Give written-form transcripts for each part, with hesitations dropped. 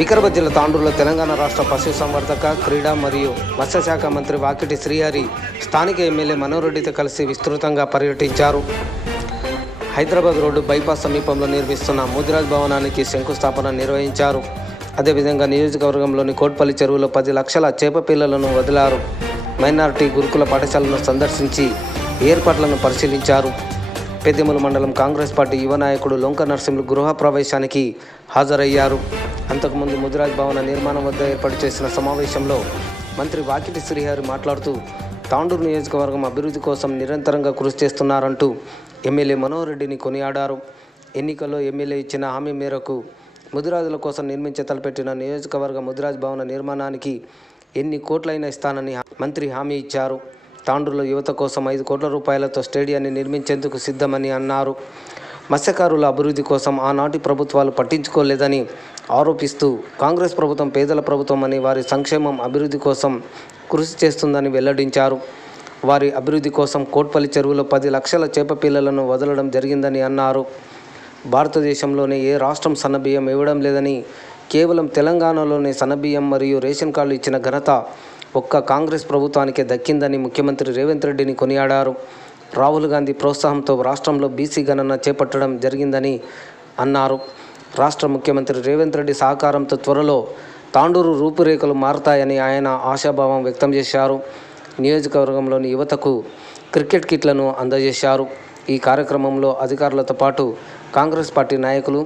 వికారాబాద్ జిల్లా తాండూరులో తెలంగాణ రాష్ట్ర పశుసంవర్ధక క్రీడా మరియు మత్స్యశాఖ మంత్రి వాకిటి శ్రీహరి స్థానిక ఎమ్మెల్యే మనోహర్ రెడ్డితో కలిసి విస్తృతంగా పర్యటించారు. హైదరాబాద్ రోడ్డు బైపాస్ సమీపంలో నిర్మిస్తున్న ముదిరాజ్ భవనానికి శంకుస్థాపన నిర్వహించారు. అదేవిధంగా నియోజకవర్గంలోని కోట్పల్లి చెరువులో 10 లక్షల చేప పిల్లలను వదిలారు. మైనారిటీ గురుకుల పాఠశాలను సందర్శించి ఏర్పాట్లను పరిశీలించారు. పెద్దేముల మండలం కాంగ్రెస్ పార్టీ యువ నాయకుడు లొంక నరసింహులు గృహ ప్రవేశానికి హాజరయ్యారు. అంతకుముందు ముదిరాజ్ భవన నిర్మాణం వద్ద ఏర్పాటు చేసిన సమావేశంలో మంత్రి వాకిటి శ్రీహరి మాట్లాడుతూ తాండూరు నియోజకవర్గం అభివృద్ధి కోసం నిరంతరంగా కృషి చేస్తున్నారంటూ ఎమ్మెల్యే మనోహర్ రెడ్డిని కొనియాడారు. ఎన్నికల్లో ఎమ్మెల్యే ఇచ్చిన హామీ మేరకు ముదిరాజుల కోసం నిర్మించ తలపెట్టిన నియోజకవర్గ ముదిరాజ్ భవన నిర్మాణానికి ఎన్ని కోట్లైనా ఇస్తానని మంత్రి హామీ ఇచ్చారు. తాండూరులో యువత కోసం 5 కోట్ల రూపాయలతో స్టేడియాన్ని నిర్మించేందుకు సిద్ధమని అన్నారు. మత్స్యకారుల అభివృద్ధి కోసం ఆనాటి ప్రభుత్వాలు పట్టించుకోలేదని ఆరోపిస్తూ కాంగ్రెస్ ప్రభుత్వం పేదల ప్రభుత్వం అని వారి సంక్షేమం అభివృద్ధి కోసం కృషి చేస్తుందని వెల్లడించారు. వారి అభివృద్ధి కోసం కోట్పల్లి చెరువులో 10 లక్షల చేప పిల్లలను వదలడం జరిగిందని అన్నారు. భారతదేశంలోనే ఏ రాష్ట్రం సన్నబియ్యం ఇవ్వడం లేదని, కేవలం తెలంగాణలోనే సన్నబియ్యం మరియు రేషన్ కార్డులు ఇచ్చిన ఘనత ఒక్క కాంగ్రెస్ ప్రభుత్వానికే దక్కిందని ముఖ్యమంత్రి రేవంత్ రెడ్డిని కొనియాడారు. రాహుల్ గాంధీ ప్రోత్సాహంతో రాష్ట్రంలో బీసీ గణన చేపట్టడం జరిగిందని అన్నారు. రాష్ట్ర ముఖ్యమంత్రి రేవంత్ రెడ్డి సహకారంతో త్వరలో తాండూరు రూపురేఖలు మారతాయని ఆయన ఆశాభావం వ్యక్తం చేశారు. నియోజకవర్గంలోని యువతకు క్రికెట్ కిట్లను అందజేశారు. ఈ కార్యక్రమంలో అధికారులతో పాటు కాంగ్రెస్ పార్టీ నాయకులు,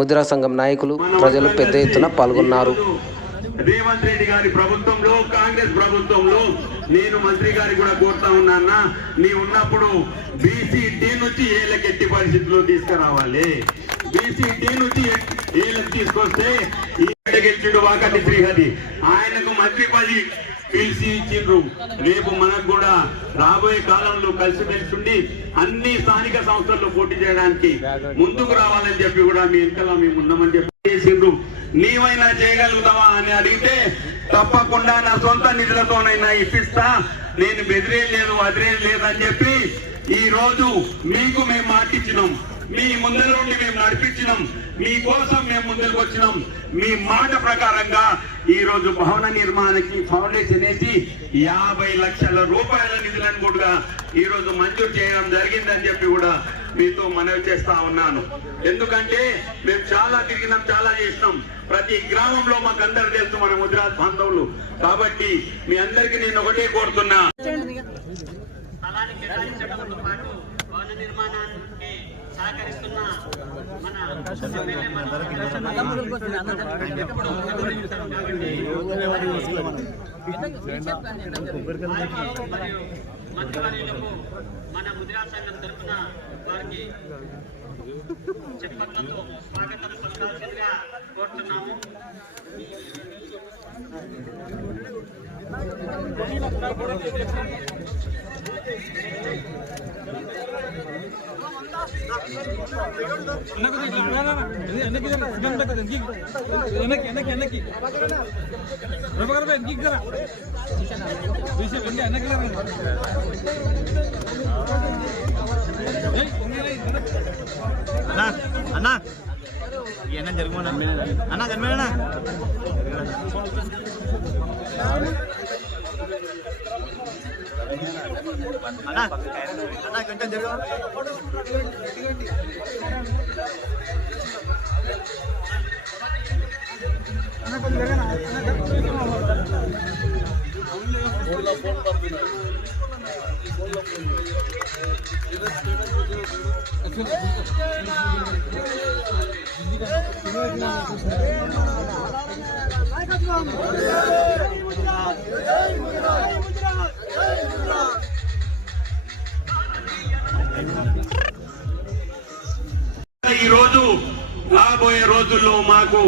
ముదిరా సంఘం నాయకులు, ప్రజలు పెద్ద ఎత్తున పాల్గొన్నారు. రేవంత్ రెడ్డి గారి ప్రభుత్వంలో, కాంగ్రెస్ ప్రభుత్వంలో నేను మంత్రి గారికి కూడా కోరుతా ఉన్నా, నీ ఉన్నప్పుడు బీసీటీ నుంచి ఏళ్ళకి ఎట్టి పరిస్థితుల్లో తీసుకురావాలి. బీసీటీ నుంచి ఏళ్ళకి తీసుకొస్తే ఈ గెలిచిండు వాకటి శ్రీహరి, ఆయనకు మంత్రి పది పిలిచి ఇచ్చిండ్రు. రేపు మనకు కూడా రాబోయే కాలంలో కలిసిమెలిసి ఉండి అన్ని స్థానిక సంస్థల్లో పోటీ చేయడానికి ముందుకు రావాలని చెప్పి కూడా మీ వెనకాల మేము ఉన్నామని చెప్పి చేసిండ్రు. నీవైనా చేయగలుగుతావా అని అడిగితే తప్పకుండా నా సొంత నిధులతోనైనా ఇప్పిస్తా, నేను బెదిరేయలేదు వదిలేయలేదు అని చెప్పి ఈ రోజు మీకు మేము మాటిచ్చినాం. మీ ముందర నుండి మేము నడిపించినాం, మీకోసం మేము ముందుకు వచ్చినాం. మీ మాట ప్రకారంగా ఈ రోజు భవన నిర్మాణానికి ఫౌండేషన్ వేసి 50 లక్షల రూపాయల నిధులను కూడా ఈ రోజు మంజూరు చేయడం జరిగిందని చెప్పి కూడా మీతో మనవి చేస్తా ఉన్నాను. ఎందుకంటే మేము చాలా తిరిగినాం, చాలా చేసినాం. ప్రతి గ్రామంలో మాకు అందరు తెలుసు మన ముదిరాజ్ బాంధవులు. కాబట్టి మీ అందరికీ నేను ఒకటే కోరుతున్నా, సహకరిస్తున్న మన మంత్రివర్యులకు మన ముదిరా సంఘం తరఫున వారికి చెప్పట్లతో స్వాగతం పలకాల్సిందిగా కోరుతున్నాము. అన్నా ఏనా జరుగుమన్నా అన్నా జన్మేనా అన్నా అన్నా కొంచెం జరుగు అన్నా కొంచెం జరగనా ఈ రోజు రాబోయే రోజుల్లో మాకు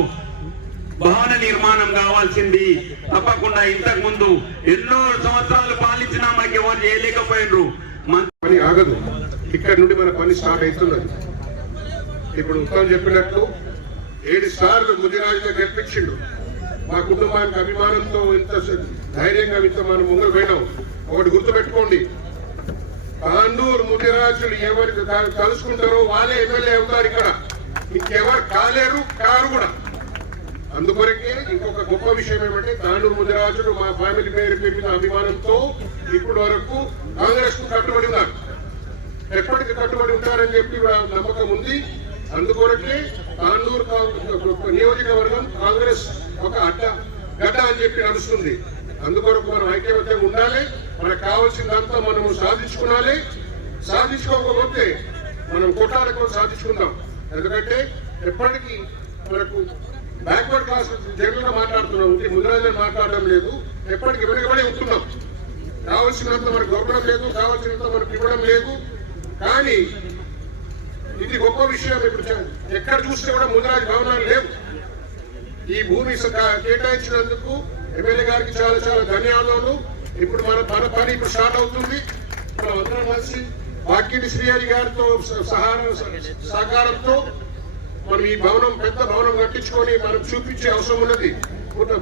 భవన నిర్మాణం కావాల్సింది. తప్పకుండా ఇంతకు ముందు ఎన్నో సంవత్సరాలు పాలించినా మాకు ఎవరు చేయలేకపోయినరు. పని ఆగదు, ఇక్కడ నుండి మన పని స్టార్ట్ అవుతున్నది. ఇప్పుడు ఉత్తరం చెప్పినట్లు 7 సార్లు ముదిరాజుగా గెలిపించిండు. మా కుటుంబానికి అభిమానంతో ఇంత ధైర్యంగా ఇంత మనం ముందుకు పోయినాం. ఒకటి గుర్తుపెట్టుకోండి, తాండూరు ముదిరాజులు ఎవరికి కలుసుకుంటారో వాళ్ళే ఎమ్మెల్యే అవుతారు. ఇక్కడ ఇంకెవరు కాలేరు, కారు కూడా. అందుకొరకే ఇంకొక గొప్ప విషయం ఏమంటే తాండూరు ముదిరాజులు మా ఫ్యామిలీ పేరు మీద అభిమానంతో ఇప్పటి వరకు కాంగ్రెస్ కు కట్టుబడి ఉన్నారు. ఎప్పటికీ కట్టుబడి ఉంటారని చెప్పి నమ్మకం ఉంది. అందుకొరకే తాండూరు నియోజకవర్గం కాంగ్రెస్ ఒక గడ్డ అని చెప్పి నడుస్తుంది. అందుకొరకు మనం ఐక్యమత్యంగా ఉండాలి. మనకు కావాల్సిందంతా మనము సాధించుకోవాలి. సాధించుకోకపోతే మనం కొట్లాడుకొని సాధించుకుందాం. ఎందుకంటే ఎప్పటికీ మనకు బ్యాక్వర్డ్ క్లాస్ జనరల్ గా మాట్లాడుతున్నాం, ముదిరాజులు మాట్లాడడం లేదు. ఎప్పటికీ వెనుకబడి ఉంటున్నాం. కావాల్సినంత మనకు దొరకడం లేదు, కావాల్సినంత మనకు ఇవ్వడం లేదు. కానీ ఇది గొప్ప విషయం. ఇప్పుడు ఎక్కడ చూస్తే కూడా ముదిరాజు భవనాలు లేవు. ఈ భూమి కేటాయించినందుకు ఎమ్మెల్యే గారికి చాలా చాలా ధన్యవాదాలు. ఇప్పుడు మన పని ఇప్పుడు స్టార్ట్ అవుతుంది. మనం అందరం కలిసి వాకిటి శ్రీహరి గారితో సహకారంతో మనం ఈ భవనం పెద్ద భవనం కట్టించుకొని మనం చూపించే అవసరం ఉన్నది.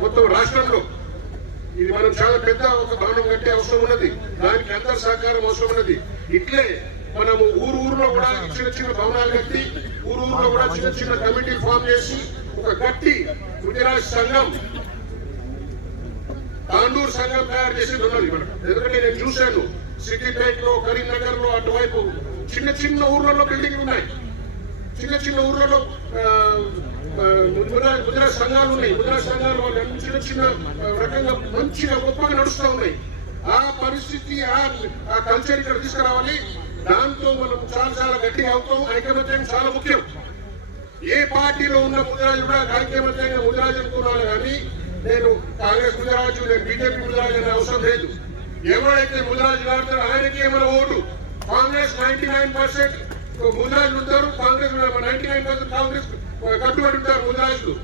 మొత్తం రాష్ట్రంలో ఇది మనం చాలా పెద్ద ఒక భవనం కట్టే అవసరం ఉన్నది. దానికి అందరి సహకారం అవసరం ఉన్నది. ఇట్లే మనము ఊరులో కూడా చిన్న చిన్న భవనాలు కట్టి ఊరులో కూడా చిన్న చిన్న కమిటీలు ఫామ్ చేసి ఒక గట్టి గుజరాత్ సంఘం తాండూరు సంఘం తయారు చేసేది ఉన్నది మనకు. ఎందుకంటే నేను చూశాను సిద్దిపేట లో, కరీంనగర్ లో అటువైపు చిన్న చిన్న ఊర్లలో బిల్డింగ్లు ఉన్నాయి. చిన్న చిన్న ఊర్లలో గుజరాత్ సంఘాలు ఉన్నాయి. గుజరాత్ సంఘాలు వాళ్ళు చిన్న చిన్న రకంగా మంచిగా గొప్పగా నడుస్తూ ఉన్నాయి. ఆ పరిస్థితి ఆ కల్చర్ ఇక్కడ తీసుకురావాలి. దాంతో మనం చాలా చాలా గట్టిగా అవుతాం. ఐకమత్యం చాలా ముఖ్యం. ఏ పార్టీలో ఉన్న ముదిరాజు కూడా ఐకమత్యంగా ముదిరాజు అనుకున్నాను. కానీ నేను కాంగ్రెస్ ముదిరాజు, నేను బీజేపీ ముదిరాజు అనే అవసరం లేదు. ఎవరైతే ముదిరాజు ఆడతారో ఆయనకి ఏమైనా ఓటు. కాంగ్రెస్ 99% ముదిరాజులు ఉంటారు, కాంగ్రెస్ 99% కాంగ్రెస్ కట్టుబడి ఉంటారు ముదిరాజులు.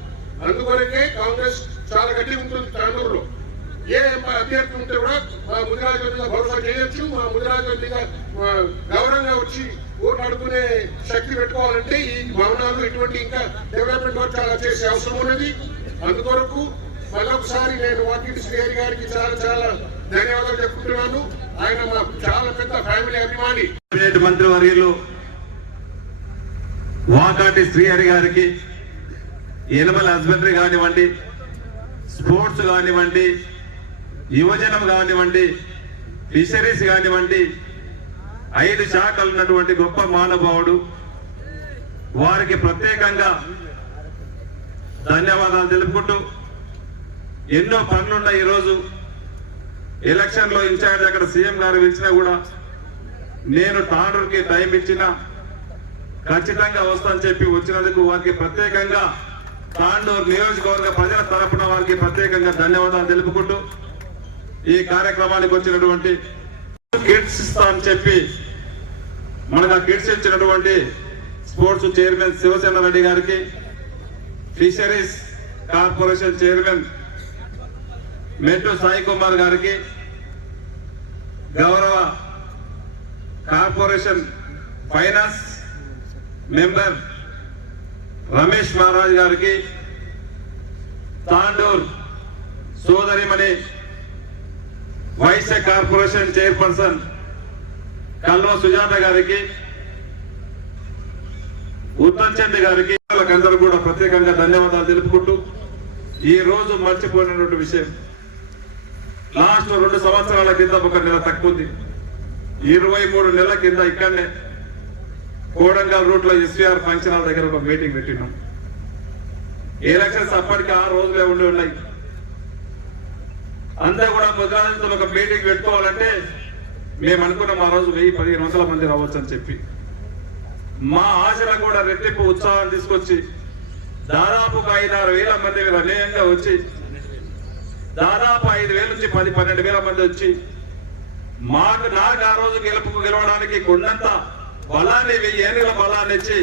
అందువరకే కాంగ్రెస్ చాలా గట్టిగా ఉంటుంది. తాండూరులో ఏ అభ్యర్థి ఉంటే కూడా మా ముదిరాజుల మీద భరోసా చేయొచ్చు. మా ముదిరాజుల మీద గౌరవంగా వచ్చి ఓటు అడుగునే శక్తి పెట్టుకోవాలంటే ఈ భవనాలు ఇటువంటి ఇంకా డెవలప్మెంట్ వర్క్ చాలా చేసే అవసరం ఉన్నది. అందుకొరకు మరొకసారి నేను వాకిటి శ్రీహరి గారికి చాలా చాలా ధన్యవాదాలు చెప్పుకుంటున్నాను. ఆయన మా చాలా పెద్ద ఫ్యామిలీ అభిమాని. కేబినెట్ మంత్రివర్యులు వాకాటి శ్రీహరి గారికి ఎనిమల్ హస్బెండరీ కానివ్వండి, స్పోర్ట్స్ కానివ్వండి, యువజనం కానివ్వండి, ఫిషరీస్ కానివ్వండి, 5 శాఖలు ఉన్నటువంటి గొప్ప మానవుడు. వారికి ప్రత్యేకంగా ధన్యవాదాలు తెలుపుకుంటూ ఎన్నో పనులున్నాయి. ఈరోజు ఎలక్షన్ లో ఇన్ఛార్జ్ అక్కడ సీఎం గారు ఇచ్చినా కూడా నేను తాండూరుకి టైం ఇచ్చినా ఖచ్చితంగా వస్తానని చెప్పి వచ్చినందుకు వారికి ప్రత్యేకంగా తాండూరు నియోజకవర్గ ప్రజల తరపున వారికి ప్రత్యేకంగా ధన్యవాదాలు తెలుపుకుంటూ ఈ కార్యక్రమానికి వచ్చినటువంటి కిట్స్ ఇస్తా అని చెప్పి మనకు ఆ కిట్స్ ఇచ్చినటువంటి స్పోర్ట్స్ చైర్మన్ శివసేన రెడ్డి గారికి, ఫిషరీస్ కార్పొరేషన్ చైర్మన్ మెట్టు సాయి కుమార్ గారికి, గౌరవ corporation finance member Ramesh Maharaj గారికి, తాండూర్ సోదరిమణి వైశ్య కార్పొరేషన్ చైర్పర్సన్ కల్వ సుజాత గారికి, ఉత్తమ్ చంద్ గారికి, అందరూ కూడా ప్రత్యేకంగా ధన్యవాదాలు తెలుపుకుంటూ ఈ రోజు మర్చిపోయినటువంటి విషయం, లాస్ట్ 2 సంవత్సరాల కింద ఒక నెల తక్కువ ఉంది. 23 నెలల కింద ఇక్కడనే కోడంగల్ రూట్ లో ఎస్వీఆర్ ఫంక్షన్ హాల్ దగ్గర ఒక మీటింగ్ పెట్టినాం. ఎలక్షన్స్ అప్పటికి 6 రోజులే ఉండి ఉన్నాయి. అంతా కూడా ముద్రాజులతో ఒక మీటింగ్ పెట్టుకోవాలంటే మేము అనుకున్నాం ఆ రోజు 1000-1500 మంది రావచ్చు అని చెప్పి. మా ఆశలకు కూడా రెట్టింపు ఉత్సాహం తీసుకొచ్చి దాదాపు 5-6 వేల మంది అన్యాయంగా వచ్చి దాదాపు 5,000 నుంచి 10-12,000 మంది వచ్చి నాకు ఆ రోజు గెలవడానికి కొండంత బలాన్ని 1000 ఏళ్ళ బలాన్ని ఇచ్చి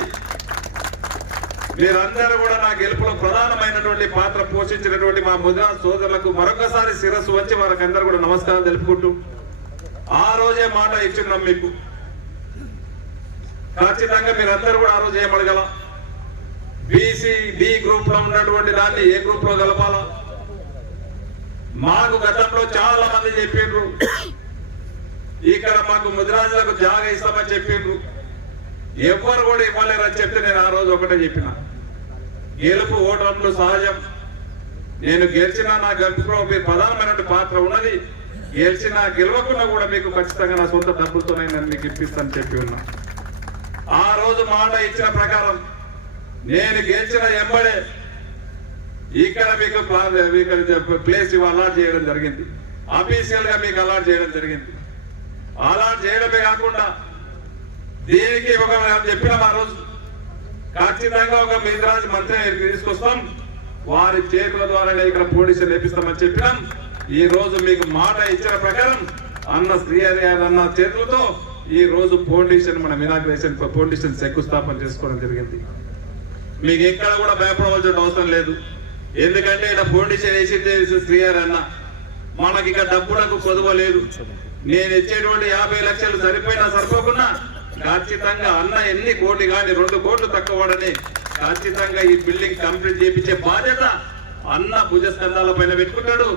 మీరందరూ కూడా నా గెలుపులో ప్రధానమైనటువంటి పాత్ర పోషించినటువంటి మా ముద్రా సోదరులకు మరొకసారి శిరస్సు వచ్చి వారికి అందరూ కూడా నమస్కారం తెలుపుకుంటూ ఆ రోజే మాట ఇచ్చిన్నాం మీకు. ఖచ్చితంగా మీరందరూ కూడా ఆ రోజు ఏమడగల, బీసీ డి గ్రూప్ లో ఉన్నటువంటి దాన్ని ఏ గ్రూప్ లో కలపాలా. మాకు గతంలో చాలా మంది చెప్పిండ్రు ఇక్కడ మాకు ముదిరాజులకు జాగా ఇస్తామని చెప్పిండ్రు. ఎవరు కూడా ఇవ్వలేరని చెప్తే నేను ఆ రోజు ఒకటే చెప్పిన, గెలుపు ఓటములు సహజం, నేను గెలిచినా నా గెలుపులో మీరు ప్రధానమైనటువంటి పాత్ర ఉన్నది. గెలిచినా గెలవకుండా కూడా మీకు ఖచ్చితంగా నా సొంత డబ్బులతోనే నేను మీకు ఇప్పిస్తాను చెప్పి ఉన్నా. ఆ రోజు మాట ఇచ్చిన ప్రకారం నేను గెలిచిన ఎంబడే ఇక్కడ మీకు ప్లేస్ అలాట్ చేయడం జరిగింది. అఫీషియల్ గా మీకు అలాట్ చేయడం జరిగింది. అలాట్ చేయడమే కాకుండా దీనికి ఒక చెప్పిన ఆ రోజు ఖచ్చితంగా ఒక మిగరాజ్ మంత్రిని తీసుకొస్తాం, వారి చేతుల ద్వారానే ఇక్కడ పోలీసులు నేపిస్తామని చెప్పినాం. ఈ రోజు మీకు మాట ఇచ్చిన ప్రకారం అన్న శ్రీహరి అన్న చేతులతో ఈ రోజు ఫౌండేషన్ మన ఇనాగ్రేషన్ ఫౌండేషన్ శంకుస్థాపన చేసుకోవడం జరిగింది. మీకు ఎక్కడ కూడా భయపడవలసిన అవసరం లేదు. ఎందుకంటే ఇక్కడ ఫౌండేషన్ వేసింది శ్రీహరి అన్న. మనకి ఇక్కడ డబ్బులకు కొదవలేదు. నేను ఇచ్చేటువంటి 50 లక్షలు సరిపోయినా సరిపోకుండా ఖచ్చితంగా అన్న ఎన్ని కోటి కానీ 2 కోట్లు తక్కువ వాడని ఖచ్చితంగా ఈ బిల్డింగ్ కంప్లీట్ చేయించే బాధ్యత అన్న భుజస్కంధాల పైన పెట్టుకుంటాడు.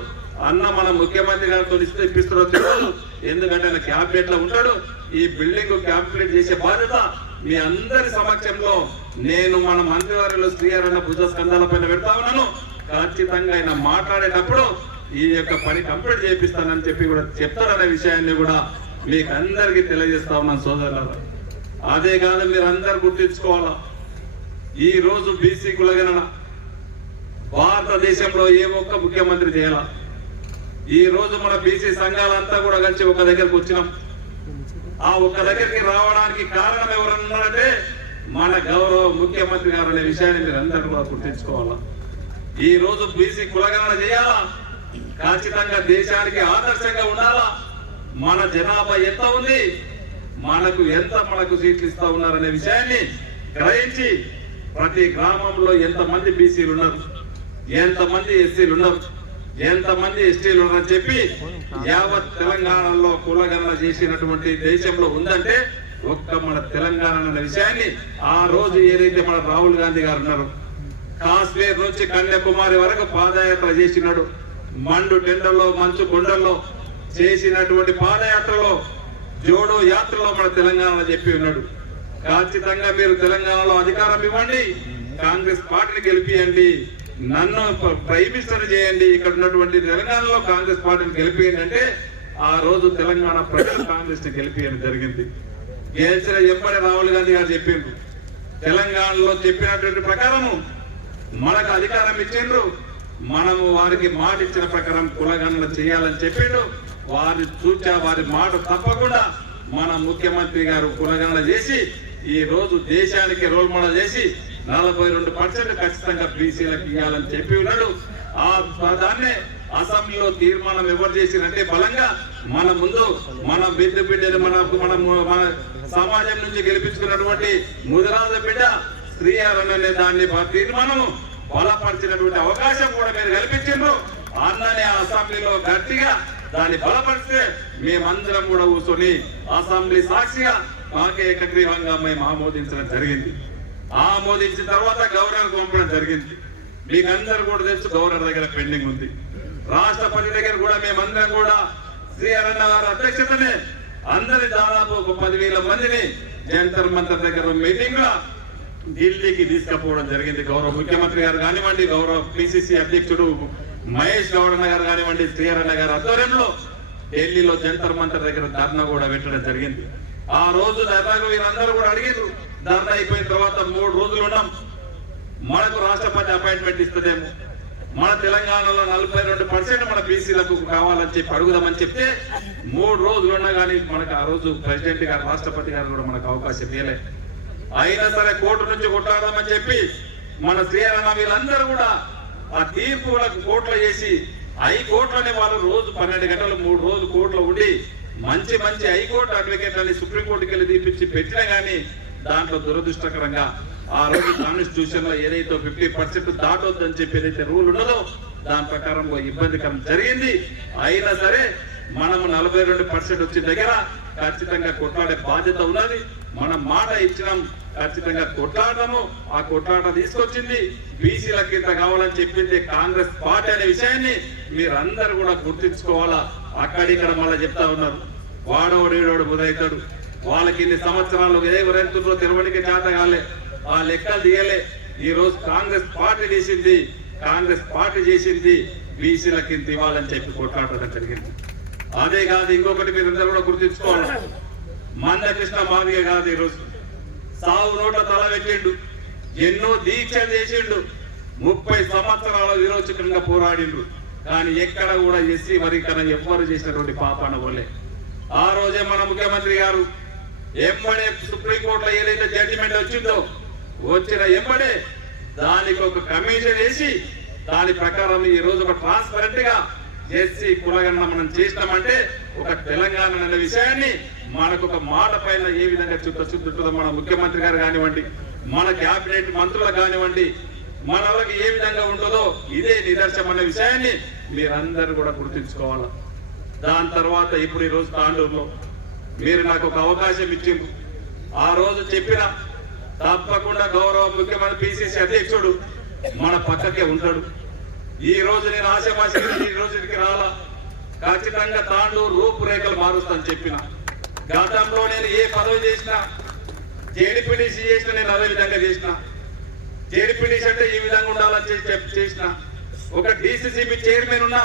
అన్న మన ముఖ్యమంత్రి గారితో ఇప్పిస్తాడో తెలియదు, ఎందుకంటే ఆయన క్యాబినెట్ లో ఉంటాడు. ఈ బిల్డింగ్ కంప్లీట్ చేసే బాధ్యత మీ అందరి సమక్షంలో నేను మన మంత్రివర్యులు శ్రీహరి అన్న భుజస్కంధాల పైన పెడతా ఉన్నాను. ఖచ్చితంగా ఆయన మాట్లాడేటప్పుడు ఈ యొక్క పని కంప్లీట్ చేపిస్తానని చెప్పి కూడా చెప్తారనే విషయాన్ని కూడా మీకు అందరికీ తెలియజేస్తా ఉన్నాను సోదరులారా. అదే కాదు, మీరు అందరు గుర్తించుకోవాలా, ఈ రోజు బీసీ కులగణన భారతదేశంలో ఏ ఒక్క ముఖ్యమంత్రి చేయాల. ఈ రోజు మన బీసీ సంఘాలంతా కూడా కలిసి ఒక దగ్గరకు వచ్చినాం. ఆ ఒక్క దగ్గరికి రావడానికి కారణం ఎవరన్నారంటే మన గౌరవ ముఖ్యమంత్రి గారు అనే విషయాన్ని మీరు అందరూ కూడా గుర్తించుకోవాలా. ఈ రోజు బీసీ కులగణన చేయాలా, ఖచ్చితంగా దేశానికి ఆదర్శంగా ఉండాలా. మన జనాభా ఎంత ఉంది, మనకు సీట్లు ఇస్తా ఉన్నారనే విషయాన్ని గ్రహించి ప్రతి గ్రామంలో ఎంతమంది బీసీలు ఉన్నారు, ఎంతమంది ఎస్సీలు ఉన్నారు, ఎంతమంది ఎస్టీలు ఉన్నారని చెప్పి యావత్ తెలంగాణలో కులగణన చేసినటువంటి దేశంలో ఉందంటే ఒక్క మన తెలంగాణ అనే విషయాన్ని ఆ రోజు ఏదైతే మన రాహుల్ గాంధీ గారు ఉన్నారు, కాశ్మీర్ నుంచి కన్యాకుమారి వరకు పాదయాత్ర చేసినాడు. మండు టెండల్లో మంచు కొండల్లో చేసినటువంటి పాదయాత్రలో జోడో యాత్రలో మన తెలంగాణలో చెప్పి ఉన్నాడు. ఖచ్చితంగా మీరు తెలంగాణలో అధికారం ఇవ్వండి, కాంగ్రెస్ పార్టీని గెలిపియండి, నన్ను ప్రైమ్ మినిస్టర్ చేయండి, ఇక్కడ ఉన్నటువంటి తెలంగాణలో కాంగ్రెస్ పార్టీని గెలిపియండి అంటే ఆ రోజు తెలంగాణ ప్రజలు కాంగ్రెస్ ని గెలిపియడం జరిగింది. గెలిచిన ఎప్పటి రాహుల్ గాంధీ గారు చెప్పిండ్రు, తెలంగాణలో చెప్పినటువంటి ప్రకారము మనకు అధికారం ఇచ్చిండ్రు, మనము వారికి మాట ఇచ్చిన ప్రకారం కులగణన చేయాలని చెప్పిండు. వారి చూచా వారి మాట తప్పకుండా మన ముఖ్యమంత్రి గారు కులగణన చేసి ఈ రోజు దేశానికి రోల్ మోడల్ చేసి 42% ఖచ్చితంగా బీసీలకు ఇవ్వాలని చెప్పి ఉన్నాడు. దాన్నే అసెంబ్లీలో తీర్మానం ఎవరు చేసినంటే బలంగా మన ముందు మన బిడ్డలు మన సమాజం నుంచి గెలిపించుకున్నటువంటి ముదిరాజ బిడ్డ శ్రీహరి అనే దాన్ని తీర్మానము బలపరిచినటువంటి అవకాశం కూడా మీరు కల్పించారు. అన్ననే అసెంబ్లీలో గట్టిగా దాన్ని బలపరిస్తే మేమందరం కూడా కూర్చొని అసెంబ్లీ సాక్షిగా మాకే ఏకగ్రీవంగా మేము ఆమోదించడం జరిగింది. ఆమోదించిన తర్వాత గవర్నర్ పంపడం జరిగింది. మీకు అందరూ కూడా తెలుసు, గవర్నర్ దగ్గర పెండింగ్ ఉంది. రాష్ట్రపతి దగ్గర కూడా మేమందరం కూడా శ్రీహరి అన్న గారి అధ్యక్షతనే అందరి దాదాపు ఒక 10,000 మందిని జంతర్ మంతర్ దగ్గర మీటింగ్ గా ఢిల్లీకి తీసుకుపోవడం జరిగింది. గౌరవ ముఖ్యమంత్రి గారు కానివ్వండి, గౌరవ పిసిసి అధ్యక్షుడు మహేష్ గౌడ్ అన్న గారు కానివ్వండి, శ్రీహరి అన్న గారి ఆధ్వర్యంలో ఢిల్లీలో జంతర్ మంతర్ దగ్గర ధర్నా కూడా పెట్టడం జరిగింది. ఆ రోజు ధర్నాకు వీరందరూ కూడా అడిగారు. ధర్నా అయిపోయిన తర్వాత 3 రోజులు ఉన్నాం, మనకు రాష్ట్రపతి అపాయింట్మెంట్ ఇస్తుందేమో, మన తెలంగాణలో 42% మన బీసీలకు కావాలని చెప్పి అడుగుదామని చెప్తే 3 రోజులు ఉన్నా కానీ మనకు ఆ రోజు ప్రెసిడెంట్ గారు రాష్ట్రపతి గారు కూడా మనకు అవకాశం ఇవ్వలే. అయినా సరే కోర్టు నుంచి కొట్లాడదామని చెప్పి మన శ్రీహరి అన్న వీళ్ళందరూ కూడా ఆ తీర్పులకు కోర్టులో చేసి హైకోర్టులోనే వాళ్ళు రోజు 12 గంటలు 3 రోజులు కోర్టులో ఉండి మంచి హైకోర్టు అడ్వకేట్లని సుప్రీంకోర్టుకి వెళ్ళి తీపిచ్చి పెట్టినా గానీ దాంట్లో దురదృష్టకరంగా ఆ రోజు కాన్స్టిట్యూషన్ లో ఏదైతే 50% దాటొద్దని చెప్పి ఏదైతే రూల్ ఉన్నదో దాని ప్రకారం ఇబ్బందికరం జరిగింది. అయినా సరే మనము 42% వచ్చిన దగ్గర ఖచ్చితంగా కొట్లాడే బాధ్యత ఉన్నది. మనం మాట ఇచ్చినాం, ఖచ్చితంగా కొట్లాడము. ఆ కొట్లాట తీసుకొచ్చింది బీసీల కింద కావాలని చెప్పింది కాంగ్రెస్ పార్టీ అనే విషయాన్ని మీరందరూ కూడా గుర్తించుకోవాలా. అక్కడిక్కడ మళ్ళీ చెప్తా ఉన్నారు, వాడోడేడోడు బుధైతాడు, వాళ్ళకి ఇన్ని సంవత్సరాలు ఎవరెంతుందో తెరవడానికి చేత కాలే, ఆ లెక్కలు తీయలే. ఈ రోజు కాంగ్రెస్ పార్టీ తీసింది కాంగ్రెస్ పార్టీ చేసింది బీసీలకి ఇంత ఇవ్వాలని చెప్పి కొట్లాడటం జరిగింది. అదే కాదు, ఇంకొకటి మీరందరూ కూడా గుర్తుంచుకోవాలి. మందకృష్ణ మాదిగ కాదు, ఈరోజు సాగు నోట్ల తల పెట్టిండు, ఎన్నో దీక్షలు చేసిండు, 30 సంవత్సరాల విరోచకంగా పోరాడిండు. కానీ ఎక్కడ కూడా ఎస్సీ వర్గీకరణ ఎవ్వరు చేసినటువంటి పాపాన వల్లే. ఆ రోజే మన ముఖ్యమంత్రి గారు ఎంబడే సుప్రీంకోర్టులో ఏదైతే జడ్జిమెంట్ వచ్చిందో వచ్చిన ఎంబడే దానికి ఒక కమిషన్ వేసి దాని ప్రకారం ఈ రోజు ఒక ట్రాన్స్పరెంట్ గా ఎస్సీ కులగణన మనం చేసినామంటే ఒక తెలంగాణ అనే విషయాన్ని మనకు ఒక మాట పైన ఏ విధంగా చుట్టుంటుందో మన ముఖ్యమంత్రి గారు కానివ్వండి, మన క్యాబినెట్ మంత్రులు కానివ్వండి, మన వాళ్ళకి ఏ విధంగా ఉంటుందో ఇదే నిదర్శనం అనే విషయాన్ని మీరందరూ కూడా గుర్తుంచుకోవాలి. దాని తర్వాత ఇప్పుడు ఈ రోజు తాండూరులో మీరు నాకు ఒక అవకాశం ఇచ్చింది. ఆ రోజు చెప్పిన తప్పకుండా గౌరవ ముఖ్యమంత్రి పిసిసి అధ్యక్షుడు మన పక్కకే ఉంటాడు. ఈ రోజు నేను ఆశామాషిగా ఈ రోజుకి రాలా, ఖచ్చితంగా తాండూరు రూపురేఖలు మారుస్తాను చెప్పిన. గతంలో నేను ఏ పదవి చేసినా, జేడీపీడీసీ చేసిన నేను అదే విధంగా చేసిన. జేడీపీడీసీ అంటే ఈ విధంగా ఉండాలని చేసిన. ఒక డిసిసిబి చైర్మన్ ఉన్నా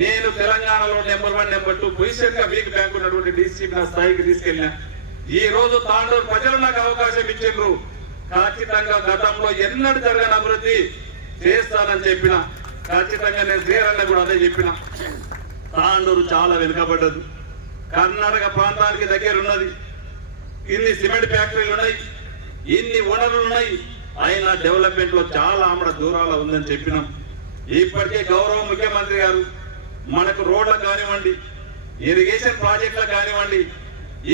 నేను తెలంగాణలో నెంబర్ 1 నెంబర్ 2 పొజిషన్ గా వీక్ బ్యాంక్ ఉన్నటువంటి డిసిసిబి నా స్థాయికి తీసుకెళ్ళినా. ఈ రోజు తాండూరు ప్రజలు నాకు అవకాశం ఇచ్చిండ్రు. ఖచ్చితంగా గతంలో ఎన్నడూ జరగని అభివృద్ధి చేస్తానని చెప్పిన. ఖచ్చితంగా నేను శ్రీరన్న కూడా అదే చెప్పిన. తాండూరు చాలా వెనుకబడ్డది, కర్ణాటక ప్రాంతానికి దగ్గర ఉన్నది. ఇన్ని సిమెంట్ ఫ్యాక్టరీలు ఉన్నాయి, ఇన్ని వనరులు ఉన్నాయి, అయినా డెవలప్మెంట్ లో చాలా ఆమడ దూరాలు ఉందని చెప్పినాం. ఇప్పటికే గౌరవ ముఖ్యమంత్రి గారు మనకు రోడ్లకు కానివ్వండి, ఇరిగేషన్ ప్రాజెక్టులకు కానివ్వండి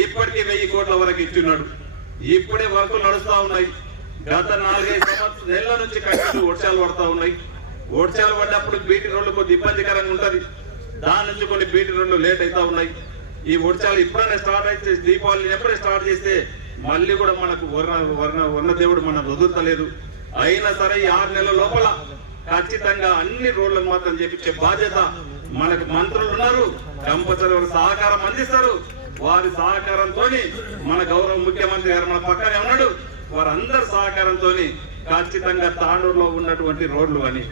ఇప్పటికీ 1000 కోట్ల వరకు ఇచ్చున్నాడు. ఇప్పుడే వర్కులు నడుస్తా ఉన్నాయి. గత 4-5 నెలల నుంచి కంటిన్యూ వర్షాలు పడతా ఉన్నాయి. వర్షాలు పడ్డప్పుడు బీటీ రోడ్లు కొద్ది ఇబ్బందికరంగా ఉంటది. దాని నుంచి కొన్ని బీటీ రోడ్లు లేట్ అవుతా ఉన్నాయి. ఈ వర్షాలు ఇప్పుడనే స్టార్ట్ అయితే దీపావళి ఎప్పుడే స్టార్ట్ చేస్తే మళ్ళీ కూడా మనకు వర్ణ దేవుడు మనం వదులుతలేదు. అయినా సరే ఈ 6 నెలల లోపల ఖచ్చితంగా అన్ని రోడ్లను మాత్రం చేపించే బాధ్యత మనకు మంత్రులు ఉన్నారు, కంపల్సరీ వారి సహకారం అందిస్తారు. వారి సహకారంతో మన గౌరవ ముఖ్యమంత్రి గారు మన పక్కనే ఉన్నాడు. వారందరి సహకారంతో ఖచ్చితంగా తాండూరులో ఉన్నటువంటి రోడ్లు అని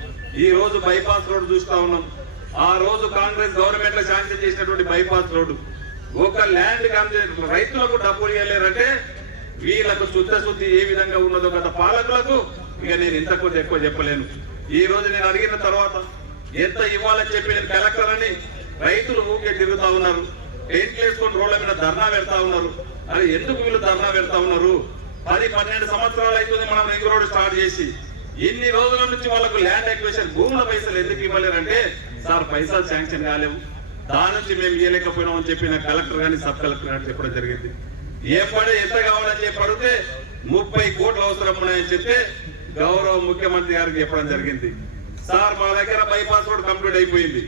ఈ రోజు బైపాస్ రోడ్డు చూస్తా ఉన్నాం. ఆ రోజు కాంగ్రెస్ గవర్నమెంట్ లో శాంక్షన్ చేసినటువంటి బైపాస్ రోడ్డు ఒక ల్యాండ్ రైతులకు డబ్బులు ఇవ్వలేరంటే వీళ్ళకు శుద్ధి ఏ విధంగా ఉన్నదో గత పాలకులకు ఇక నేను ఇంతకు ఎక్కువ చెప్పలేను. ఈ రోజు నేను అడిగిన తర్వాత ఎంత ఇవ్వాలని చెప్పి నేను కలెక్టర్ అని రైతులు ఊకే తిరుగుతా ఉన్నారు, టెంట్లు వేసుకొని రోడ్ల మీద ధర్నా పెడతా ఉన్నారు. అది ఎందుకు వీళ్ళు ధర్నా పెడతా ఉన్నారు? 10-12 సంవత్సరాలు అవుతుంది మనం రింగ్ రోడ్ స్టార్ట్ చేసి. ఇన్ని రోజుల నుంచి వాళ్ళకు ల్యాండ్ ఎక్విజిషన్ భూముల పైసలు ఎందుకు ఇవ్వలేరంటే సార్ పైసలు శాంక్షన్ కాలేవు, దాని నుంచి మేము ఇవ్వలేకపోయినామని చెప్పి నా కలెక్టర్ గాని సబ్ కలెక్టర్ గాని చెప్పడం జరిగింది. ఏపడే ఎంత కావాలని చెప్పి అడిగితే 30 కోట్లు అవసరం ఉన్నాయని చెప్తే గౌరవ ముఖ్యమంత్రి గారికి చెప్పడం జరిగింది. సార్ మా దగ్గర బైపాస్ రోడ్ కంప్లీట్ అయిపోయింది,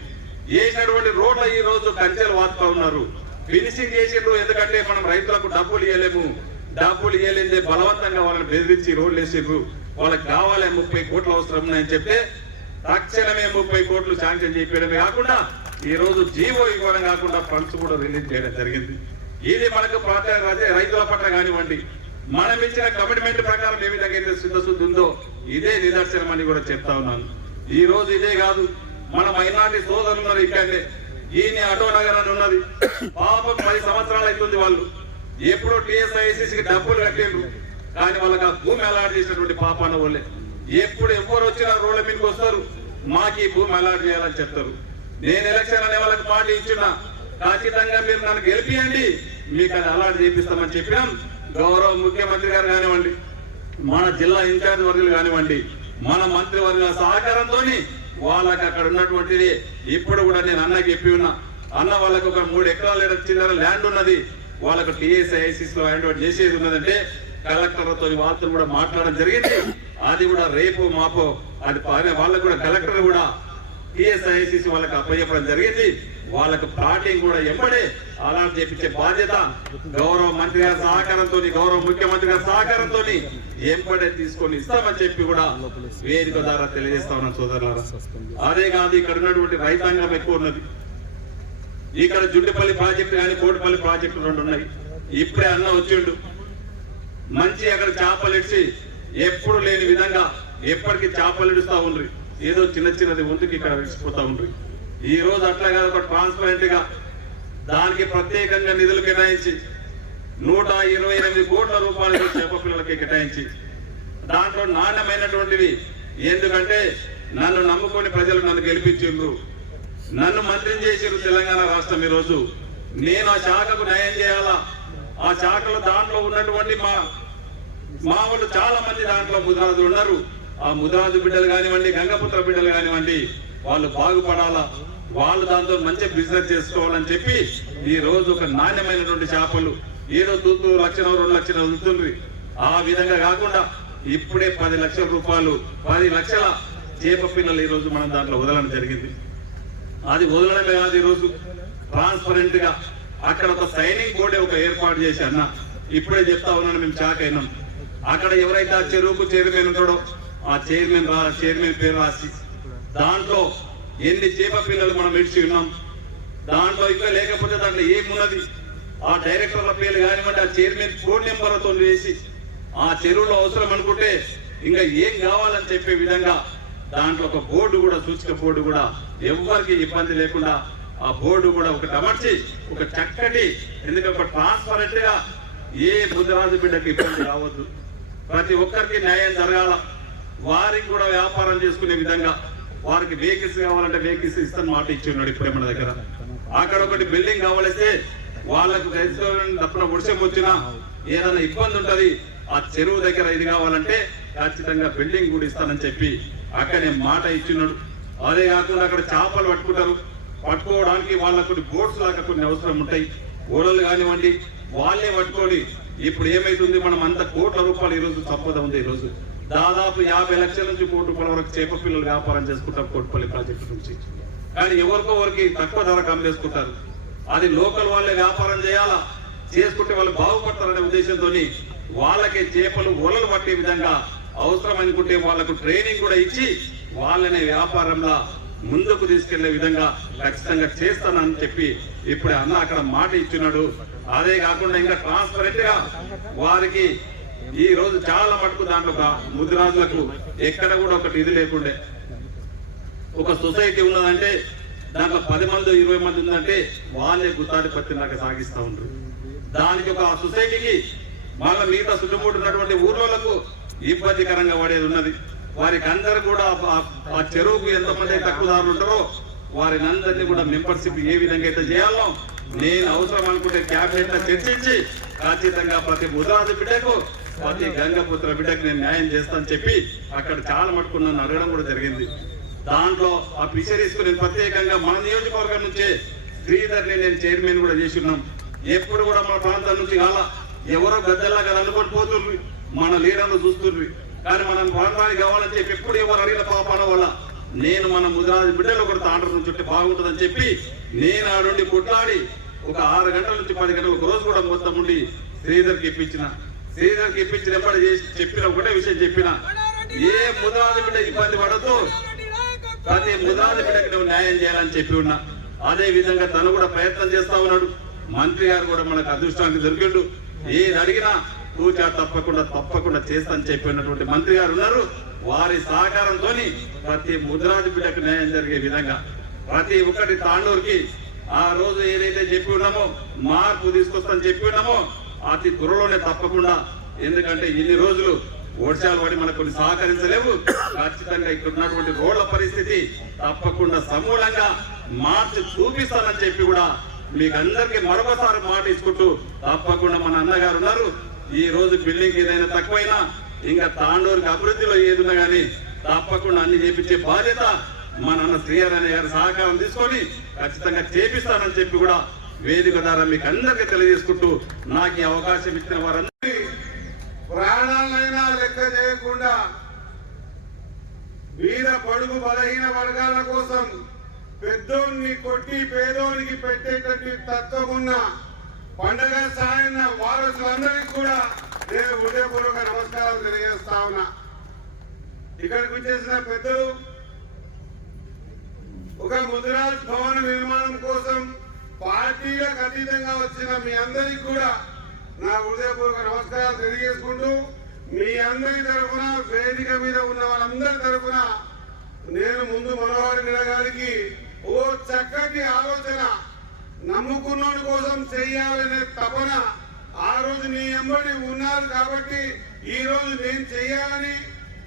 వేసినటువంటి రోడ్ల ఈ రోజు కంచెలు వాడుతూ ఉన్నారు, ఫినిషింగ్ చేసిండ్రు. ఎందుకంటే మనం రైతులకు డబ్బులు ఇవ్వలేము, డబ్బులు ఇవ్వలేదే బలవంతంగా వాళ్ళని బెదిరించి రోడ్లు వేసిండ్రు, వాళ్ళకి కావాలి 30 కోట్లు అవసరం ఉన్నాయని చెప్తే తక్షణమే 30 కోట్లు శాంక్షన్ చేయడమే కాకుండా ఈ రోజు జీవో ఇవ్వడం కాకుండా ఫండ్స్ కూడా రిలీజ్ చేయడం జరిగింది. ఇది మనకు రైతుల పట్ల కానివ్వండి, మనం ఇచ్చిన కమిట్మెంట్ ప్రకారం ఏ విధంగా అయితే సిద్ధశుద్ధి ఉందో ఇదే నిదర్శనం అని కూడా చెప్తా ఉన్నాను. ఈ రోజు ఇదే కాదు, మన మైనార్టీ సోదరులు ఉన్నారు ఇక్కడే. ఈయన ఆటో నగర్ అని ఉన్నది, పాపం 10 సంవత్సరాలు అవుతుంది. వాళ్ళు ఎప్పుడో టీఎస్ఐసిసికి డబ్బులు కట్టిండ్రు, కానీ వాళ్ళకి ఆ భూమి అలాట్ చేసినటువంటి పాపాన వాళ్ళే. ఎప్పుడు ఎవరు వచ్చినా రోడ్ల మీదకి వస్తారు, మాకు ఈ భూమి అలాట్ చేయాలని చెప్తారు. నేను ఎలక్షన్ అనే వాళ్ళకి మాట ఇచ్చిన, ఖచ్చితంగా మీరు నన్ను గెలిపియండి, మీకు అది అలాట్ చేపిస్తామని చెప్పినాం. గౌరవ ముఖ్యమంత్రి గారు కానివ్వండి, మన జిల్లా ఇన్ఛార్జ్ వర్గులు కానివ్వండి, మన మంత్రివర్గ సహకారంతో వాళ్ళకి అక్కడ ఉన్నటువంటిది ఇప్పుడు కూడా నేను అన్నకి చెప్పి ఉన్నా. అన్న వాళ్ళకు ఒక 3 ఎకరాల చిల్లర ల్యాండ్ ఉన్నది, వాళ్ళకు టీఎస్ఐసిస్ లో హ్యాండ్ ఓవర్ చేసేది ఉన్నదంటే కలెక్టర్లతో వాళ్ళతో కూడా మాట్లాడడం జరిగింది. అది కూడా రేపు మాపో అది వాళ్ళకు కూడా కలెక్టర్ కూడా టీఎస్ఐసిసి వాళ్ళకి అప్పచెప్పడం జరిగింది. వాళ్ళకు ప్లాటింగ్ కూడా ఎంబడే అలాట్ చేపించే బాధ్యత గౌరవ మంత్రి గారి సహకారంతో, గౌరవ ముఖ్యమంత్రి గారి సహకారంతో ఎంబడే తీసుకొని ఇస్తామని చెప్పి కూడా వేదిక ద్వారా తెలియజేస్తా ఉన్నాను సోదరులారా. అదే కాదు, ఇక్కడ ఉన్నటువంటి రైతాంగం ఎక్కువ ఉన్నది. ఇక్కడ జుడ్డిపల్లి ప్రాజెక్టు కానీ కోటిపల్లి ప్రాజెక్టు 2 ఉన్నాయి. ఇప్పుడే అన్న వచ్చిండు, మంచి అక్కడ చేపలు ఇచ్చి ఎప్పుడు లేని విధంగా ఎప్పటికీ చేపలు ఇడుస్తా ఉండ్రి. ఏదో చిన్నది వంతుకి ఇక్కడ విడిచిపోతా ఉండ్రి. ఈ రోజు అట్లా కాదు, ఒక ట్రాన్స్పరెంట్ గా దానికి ప్రత్యేకంగా నిధులు కేటాయించి 128 కోట్ల రూపాయలు చేప పిల్లలకి కేటాయించి దాంట్లో నాణ్యమైనటువంటివి. ఎందుకంటే నన్ను నమ్ముకొని ప్రజలు నన్ను గెలిపించిండ్రు, నన్ను మంత్రిని చేసిరు తెలంగాణ రాష్ట్రం. ఈరోజు నేను ఆ శాఖకు న్యాయం చేయాలా. ఆ శాఖలో దాంట్లో ఉన్నటువంటి మా వాళ్ళు చాలా మంది దాంట్లో ముదిరాజులు ఉన్నారు. ఆ ముదిరాజు బిడ్డలు కానివ్వండి, గంగపుత్ర బిడ్డలు కానివ్వండి, వాళ్ళు బాగుపడాలా, వాళ్ళు దాంతో మంచి బిజినెస్ చేసుకోవాలని చెప్పి ఈ రోజు ఒక నాణ్యమైనటువంటి చేపలు ఏదో 1 లక్షలు 2 లక్షలు వదులుతుంది. ఆ విధంగా కాకుండా ఇప్పుడే 10 లక్షల రూపాయలు 10 లక్షల చేప పిల్లలు ఈ రోజు మనం దాంట్లో వదలడం జరిగింది. అది వదలడమే కాదు, ఈరోజు ట్రాన్స్పరెంట్ గా అక్కడ ఒక సైనింగ్ బోర్డే ఒక ఏర్పాటు చేసి అన్న ఇప్పుడే చెప్తా ఉన్నాను, మేము షాక్ అయినాం. అక్కడ ఎవరైతే ఆ చెరువుకు చైర్మన్ ఉంటాడో ఆ చైర్మన్ పేరు రాసి దాంట్లో ఎన్ని చేప పిల్లలు మనం ఇడిచి ఉన్నాం, దాంట్లో ఇంకా లేకపోతే దాంట్లో ఏమున్నది ఆ డైరెక్టర్ల పేర్లు కానివ్వండి, ఆ చైర్మన్ ఫోన్ నెంబర్లతో వేసి ఆ చెరువులో అవసరం అనుకుంటే ఇంకా ఏం కావాలని చెప్పే విధంగా దాంట్లో ఒక బోర్డు కూడా, సూచిక బోర్డు కూడా ఎవరికి ఇబ్బంది లేకుండా ఆ బోర్డు కూడా ఒకటి అమర్చి ఒక చక్కటి, ఎందుకంటే ఒక ట్రాన్స్పరెంట్ గా ఏ ముదిరాజు బిడ్డకి ఇబ్బంది రావద్దు, ప్రతి ఒక్కరికి న్యాయం జరగాల, వారికి కూడా వ్యాపారం చేసుకునే విధంగా వారికి వెహికల్స్ కావాలంటే వెహికల్స్ ఇస్తాను మాట ఇచ్చి ఉన్నాడు. ఇప్పుడే మన దగ్గర అక్కడ ఒకటి బిల్డింగ్ కావాలిస్తే వాళ్ళకు తప్పున వర్షం వచ్చినా ఏదైనా ఇబ్బంది ఉంటది, ఆ చెరువు దగ్గర ఇది కావాలంటే ఖచ్చితంగా బిల్డింగ్ కూడా ఇస్తానని చెప్పి అక్కడనే మాట ఇచ్చినాడు. అదే కాకుండా అక్కడ చేపలు పట్టుకుంటారు, పట్టుకోవడానికి వాళ్ళకు కొన్ని బోట్స్ లాగా కొన్ని అవసరం ఉంటాయి, ఓడలు కానివ్వండి వాళ్ళే పట్టుకోని. ఇప్పుడు ఏమైతుంది, మనం అంత కోట్ల రూపాయలు ఈ రోజు సంపద ఉంది. ఈ రోజు దాదాపు 50 లక్షల నుంచి 1 కోటి రూపాయల వరకు చేప పిల్లలు వ్యాపారం చేసుకుంటాం కోటిపల్లి ప్రాజెక్టు నుంచి. కానీ ఎవరికి తక్కువ ధరకు అమ్మేసుకుంటారు. అది లోకల్ వాళ్ళే వ్యాపారం చేయాలా, చేసుకుంటే వాళ్ళు బాగుపడతారనే ఉద్దేశంతో వాళ్ళకే చేపలు ఓలలు పట్టే విధంగా అవసరం అనుకుంటే వాళ్లకు ట్రైనింగ్ కూడా ఇచ్చి వాళ్ళని వ్యాపారంలో ముందుకు తీసుకెళ్లే విధంగా ఖచ్చితంగా చేస్తానని చెప్పి ఇప్పుడు అన్న అక్కడ మాట ఇచ్చినాడు. అదే కాకుండా ఇంకా ట్రాన్స్పరెంట్ గా వారికి ఈ రోజు చాలా మటుకు దాంట్లో ముదిరాజులకు ఎక్కడ కూడా ఒకటి ఇది లేకుండే, ఒక సొసైటీ ఉన్నదంటే దాంట్లో 10 మంది 20 మంది ఉందంటే వాళ్ళే గుత్తాధిపత్యంలాగా సాగిస్తూ ఉంటారు. దానికి ఒక సొసైటీకి మళ్ళీ మిగతా చుట్టుముట్టు ఉన్నటువంటి ఊర్లకు ఇబ్బందికరంగా పడేది ఉన్నది. వారికి అందరూ కూడా ఆ చెరువుకు ఎంతమంది తక్కువదారులు ఉంటారో వారిని అందరినీ కూడా మెంబర్షిప్ ఏ విధంగా అయితే చేయాలో నేను అవసరం అనుకుంటే క్యాబినెట్ లో చర్చించి ఖచ్చితంగా ప్రతి ముదిరాజు బిడ్డకు ప్రతి గంగపుత్ర బిడ్డకు నేను న్యాయం చేస్తానని చెప్పి అక్కడ చాలా మటుకు నన్ను అడగడం కూడా జరిగింది. దాంట్లో ఆ ఫిషరీస్ కు నేను ప్రత్యేకంగా మన నియోజకవర్గం నుంచే శ్రీధర్ని నేను చైర్మన్ కూడా చేసి ఉన్నాం. ఎప్పుడు కూడా మన ప్రాంతం నుంచి కాలా ఎవరో గద్దెల్లా కదా అనుకొని పోతుండ్రి, మన లీడర్లు చూస్తుండ్రి. కానీ మనం ప్రాంతానికి కావాలని చెప్పి ఎప్పుడు ఎవరు అడిగిన పాపన వల్ల నేను మన ముదిరాజు బిడ్డలు ఒకటి తాండ్ర నుంచి ఉంటే బాగుంటుందని చెప్పి నేను ఆ నుండి కొట్లాడి ఒక 6 గంటల నుంచి 10 గంటలు ఒక రోజు కూడా మొత్తం ఉండి శ్రీధర్కి ఇప్పించిన ఎప్పటి చేసి చెప్పిన ఒకటే విషయం చెప్పిన, ఏ ముదిరాజు బిడ్డ ఇబ్బంది పడద్దు, ప్రతి ముదిరాజు బిడ్డకి నువ్వు న్యాయం చేయాలని చెప్పి ఉన్నా. అదే విధంగా తను కూడా ప్రయత్నం చేస్తా ఉన్నాడు. మంత్రి గారు కూడా మనకు అదృష్టానికి దొరికిండు, ఏది అడిగినా తూచా తప్పకుండా చేస్తానని చెప్పినటువంటి మంత్రి గారు ఉన్నారు. వారి సహకారంతో ప్రతి ముదిరాజు బిడ్డకు న్యాయం జరిగే విధంగా ప్రతి ఒక్కటి తాండూరుకి ఆ రోజు ఏదైతే చెప్పి ఉన్నామో మార్పు తీసుకొస్తానని చెప్పి ఉన్నామో అతి త్వరలోనే తప్పకుండా, ఎందుకంటే ఇన్ని రోజులు వర్షాలు పడి మనకు కొన్ని సహకరించలేవు. ఖచ్చితంగా ఇక్కడ ఉన్నటువంటి రోడ్ల పరిస్థితి తప్పకుండా సమూలంగా మార్చి చూపిస్తానని చెప్పి కూడా మీకు అందరికీ మరొకసారి మాట ఇచ్చుకుంటూ తప్పకుండా మన అన్నగారు ఉన్నారు. ఈ రోజు బిల్డింగ్ ఏదైనా తక్కువైనా ఇంకా తాండూరుకి అభివృద్ధిలో ఏదున్నా కానీ తప్పకుండా అన్ని చేపించే బాధ్యత మన అన్న శ్రీహరి గారి సహకారం తీసుకొని ఖచ్చితంగా చేపిస్తానని చెప్పి కూడా వేదిక ద్వారా మీకు అందరికీ తెలియజేసుకుంటూ నాకు ఈ అవకాశం ఇచ్చిన వారందరినీ ప్రాణాలైనా లెక్క చేయకుండా వీర పడుగు బలహీన వర్గాల కోసం పెద్దోన్ని కొట్టి పేదోనికి పెట్టేటటువంటి తత్వం ఉన్న పండగ సాయన్న వారసులందరికీ కూడా నేను హృదయపూర్వక నమస్కారాలు తెలియజేస్తా ఉన్నా. ఇక్కడికి వచ్చేసిన పెద్దలు ఒక ముదిరాజ్ భవన నిర్మాణం కోసం పార్టీలకు అతీతంగా వచ్చిన మీ అందరికీ కూడా నా హృదయపూర్వక నమస్కారాలు తెలియజేసుకుంటూ మీ అందరి తరఫున వేదిక మీద ఉన్న వాళ్ళందరి తరఫున నేను ముందు మనోహర్ గారికి ఓ చక్కటి ఆలోచన, నమ్ముకున్నోడి కోసం చెయ్యాలనే తపన ఆ రోజు నీ ఎంబడి ఉన్నారు కాబట్టి ఈ రోజు నేను చెయ్యాలని,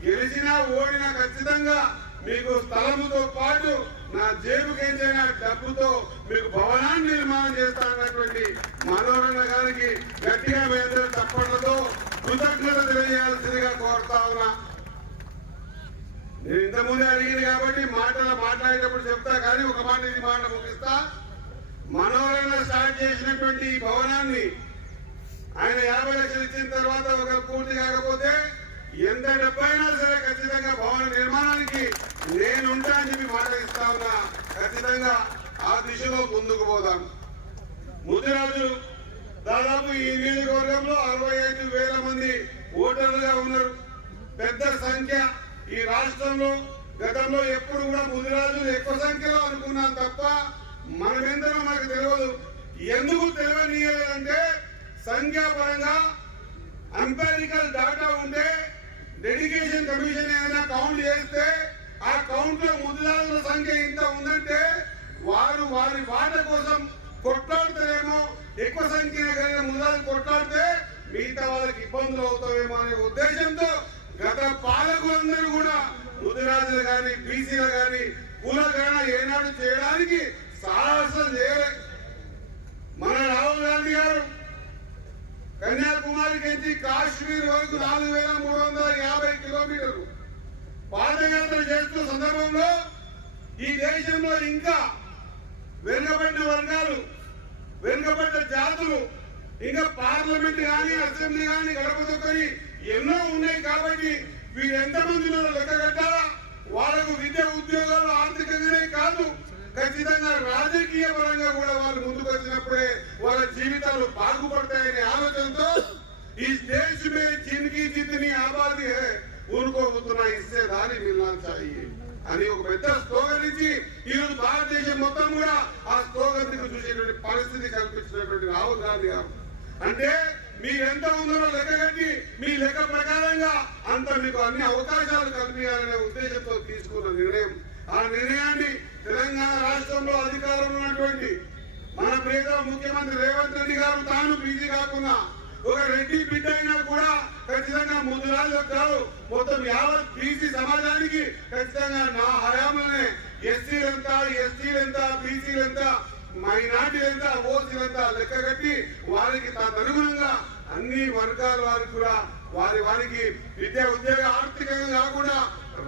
గెలిచినా ఓడినా ఖచ్చితంగా మీకు స్థలముతో పాటు నా జేబుకేంచైన డబ్బుతో మీకు భవనాన్ని నిర్మాణం చేస్తానన్నటువంటి మనోహరణ గారికి గట్టిగా మీద తప్పట్లతో కృతజ్ఞత తెలియజేయాల్సిందిగా కోరుతా ఉన్నా. నేను ఇంతకుముందే అడిగింది కాబట్టి మాట్లాడేటప్పుడు చెప్తా, కానీ ఒక మాట ఇది మాట ముగిస్తా. మనోహరణ స్టార్ట్ చేసినటువంటి ఈ భవనాన్ని ఆయన 50 లక్షలు ఇచ్చిన తర్వాత ఒక పూర్తి కాకపోతే ఎంత డబ్బైనా సరే ఖచ్చితంగా భవన నిర్మాణానికి నేను ఉంటా అని చెప్పి మాట ఇస్తా ఉన్నా. ఖచ్చితంగా ఆ దిశలో ముందుకు పోదాం. ముదిరాజు దాదాపు ఈ నియోజకవర్గంలో 65,000 మంది ఓటర్లుగా ఉన్నారు. పెద్ద సంఖ్య ఈ రాష్ట్రంలో. గతంలో ఎప్పుడు కూడా ముదిరాజులు ఎక్కువ సంఖ్యలో అనుకున్నాం తప్ప మనమెందరో మనకు తెలియదు. ఎందుకు తెలియనియలేదంటే సంఖ్యాపరంగా ఎంపారికల్ డాటా ఉంటే డెడికేషన్ కమిషన్ ఏదైనా కౌంట్ చేస్తే ఆ కౌంట్ లో ముదిరాజుల సంఖ్య ఇంత ఉందంటే వారి వాట కోసం కొట్లాడుతారేమో, ఎక్కువ సంఖ్య కలిగిన ముదిరాజులు కొట్లాడితే మిగతా వాళ్ళకి ఇబ్బందులు అవుతాయేమో అనే ఉద్దేశంతో గత పాలకులందరూ కూడా ముదిరాజులు గాని బీసీలు గాని కులగణన ఏనాడు చేయడానికి సాహసం చేయలేదు. మన రాహుల్ గాంధీ గారు కన్యాకుమారి నుంచి కాశ్మీర్ వరకు 4,350 కిలోమీటర్లు పాదయాత్ర చేస్తున్న సందర్భంలో ఈ దేశంలో ఇంకా వెనుకబడిన వర్గాలు, వెనుకబడిన జాతులు, ఇంకా పార్లమెంట్ కానీ అసెంబ్లీ కానీ గడప తొక్కని ఎన్నో ఉన్నాయి. కాబట్టి వీరు ఎంతమందిలో లెక్క కట్టాలా? వాళ్ళకు విద్య ఉద్యోగాలు ఆర్థికంగానే కాదు, ఖచ్చితంగా రాజకీయ పరంగా కూడా వాళ్ళు ముందుకు వచ్చినప్పుడే వాళ్ళ జీవితాలు బాగుపడతాయనే ఆలోచనతో ఈ దేశ మే జిందగీ జితనీ ఆబాదీ హై ఉनको उतना हिस्सेदारी मिलना चाहिए అని ఒక పెద్ద స్లోగన్ ఇచ్చి ఈరోజు భారతదేశం మొత్తం కూడా ఆ స్లోగన్ చూసేటువంటి పరిస్థితి కల్పించినటువంటి రాహుల్ గాంధీ గారు. అంటే మీరు ఎంత ఉందో లెక్క కట్టి మీ లెక్క ప్రకారంగా అంత మీకు అన్ని అవకాశాలు కల్పించాలనే ఉద్దేశంతో తీసుకున్న నిర్ణయం. ఆ నిర్ణయాన్ని తెలంగాణ రాష్ట్రంలో అధికారంలో ఉన్నటువంటి మన ప్రియతమ ముఖ్యమంత్రి రేవంత్ రెడ్డి గారు తాను బీజీ కాకుండా ఒక రెడ్డి బిడ్డ అయినా కూడా ఖచ్చితంగా ముదిరాజులకు కాదు మొత్తం యావత్ బీసీ సమాజానికి ఖచ్చితంగా నా హయాంలోనే ఎస్సీలెంత, ఎస్టీలెంత, బీసీలెంత, మైనార్టీలెంత, ఓసీలెంత లెక్క కట్టి వారికి తదనుగుణంగా అన్ని వర్గాల వారికి కూడా వారికి విద్యా ఉద్యోగ ఆర్థికంగా కాకుండా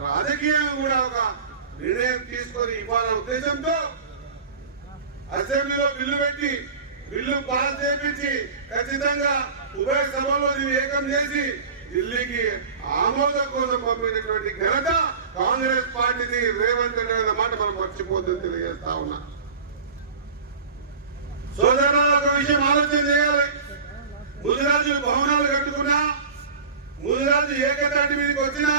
రాజకీయంగా కూడా ఒక నిర్ణయం తీసుకొని ఇవ్వాలనే ఉద్దేశంతో అసెంబ్లీలో బిల్లు పెట్టి బిల్లు పాస్ చేయించి ఖచ్చితంగా ఉభయ సభలో దీన్ని ఏకం చేసి ఢిల్లీకి ఆమోదం కోసం పంపినటువంటి ఘనత కాంగ్రెస్ పార్టీని, రేవంత్ రెడ్డి అనే మాట మనం మర్చిపోతుందని తెలియజేస్తా ఉన్నా. సోదరులు ఒక విషయం ఆలోచన చేయాలి. ముదిరాజులు భవనాలు కట్టుకున్నా, ముదిరాజు ఏకతాటి మీదకి వచ్చినా,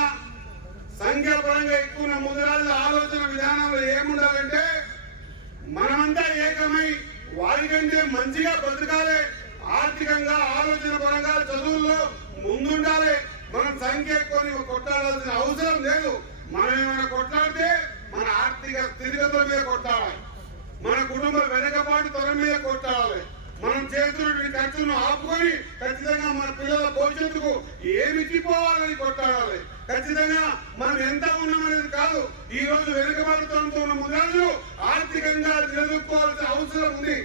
సంఖ్యాపరంగా ఎక్కువ ముదిరాజుల ఆలోచన విధానంలో ఏముండాలంటే మనమంతా ఏకమై వారికంటే మంచిగా బతకాలి, ఆర్థికంగా ఆలోచన పరంగా చదువుల్లో ముందుండాలి. మనం సంఖ్య ఎక్కువని కొట్టాడాల్సిన అవసరం లేదు. మనం ఏమైనా కొట్లాడితే మన ఆర్థిక స్థితిగతుల మీద కొట్టాలి, మన కుటుంబ వెనకబాటు తరం మీద కొట్టాలి. మనం చేస్తున్నటువంటి ఖర్చులను ఆపుకొని ఖచ్చితంగా మన పిల్లల భవిష్యత్తుకు ఏమి ఇచ్చిపోవాలని కొట్టాడాలి. ఖచ్చితంగా మనం ఎంత ఉన్నామనేది కాదు. ఈ రోజు వెనుకబాటుతనంతో ఉన్న ముదిరాజులు ఆర్థికంగా నిలదొక్కోవాల్సిన అవసరం ఉంది.